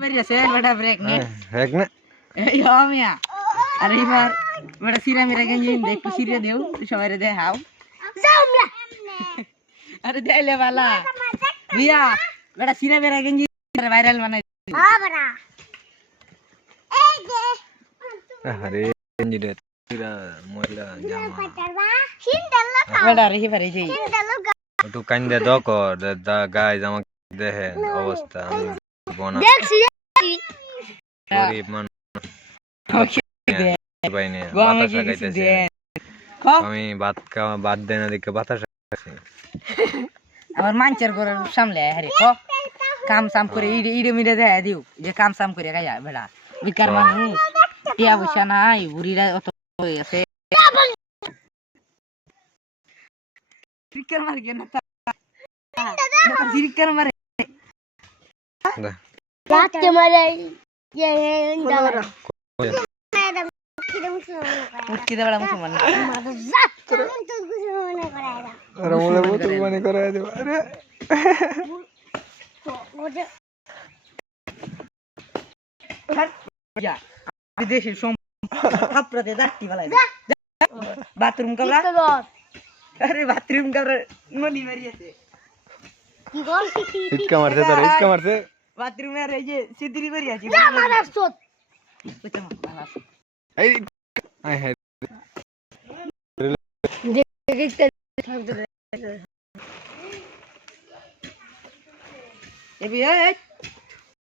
বাড়ি আছে বেটা ব্রেক নে হেক না এই হ মিয়া আরে এবার বেটা সিরা মেরা গেঞ্জি দে একটু সিরে দেও সবাই দেখাও যাও মিয়া আরে দেইলে বালা মিয়া বেটা সিরা মেরা গেঞ্জি ভাইরাল বানাই হ্যাঁ বেটা এই যে আরে গেঞ্জি দে সিরা ময়লা জামা বেটা রে হিবারে যাই একটু কান্দে দকর দা গাইস আমাকে দেখে অবস্থা আমি বনা দেখছি গরিব মানুষ বাইনে গমে বাতাসা গেছি খাইতেছে দেন আমি ভাত দেয় না দেখে বাতাসা খাইতেছি আমার মাঞ্চার করে সামলে হ্যারে ক কাম সাম করে ইডে মিডে দেয় দিও যে কাম সাম করে গায়া বেড়া বিকার মানুষ টিয়া বসা নাই বুড়িরা অত হয়ে আছে সিরিকার মার কেন সিরিকার মারে রাতে মারে ये इंदारा মুক্তি দেবড়া মুসলমান আরে মোলা বোতল পানি করে দে আরে যা বিদেশি সম থাপড়াতে দাঁতি বালাই বাথরুম কাবরা আরে বাথরুম কাবরা নলি মারিয়েছে ইটকা মারছে বাথরুমে আর এই যে সিদ্রি মারিয়েছে আমার সত এই আই হ্যাড এবি এই